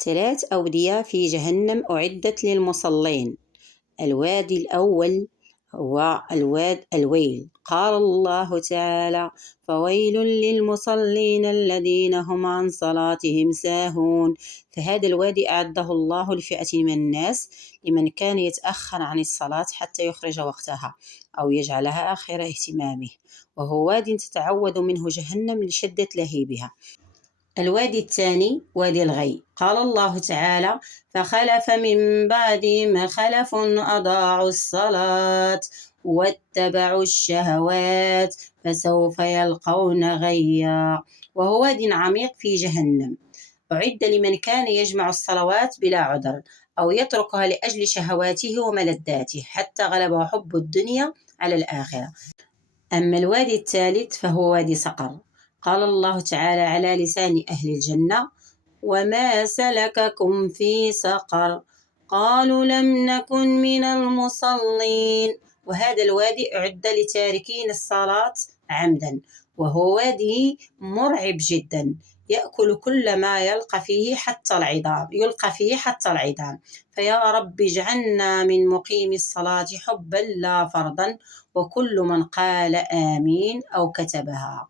3 أودية في جهنم أعدت للمصلين. الوادي الأول هو الويل. قال الله تعالى: فويل للمصلين الذين هم عن صلاتهم ساهون. فهذا الوادي أعده الله لفئة من الناس، لمن كان يتأخر عن الصلاة حتى يخرج وقتها أو يجعلها آخر اهتمامه، وهو واد تتعوذ منه جهنم لشدة لهيبها. الوادي الثاني وادي الغي. قال الله تعالى: فخلف من بعدهم خلف أضاعوا الصلاة واتبعوا الشهوات فسوف يلقون غيا. وهو واد عميق في جهنم، أعد لمن كان يجمع الصلوات بلا عذر أو يتركها لأجل شهواته وملذاته حتى غلبه حب الدنيا على الآخرة. أما الوادي الثالث فهو وادي سقر. قال الله تعالى على لسان أهل الجنة: وما سلككم في سقر قالوا لم نكن من المصلين. وهذا الوادي أعد لتاركين الصلاة عمدا، وهو وادي مرعب جدا، يأكل كل ما يلقى فيه حتى العظام. فيا رب اجعلنا من مقيم الصلاة حبا لا فرضا، وكل من قال آمين أو كتبها.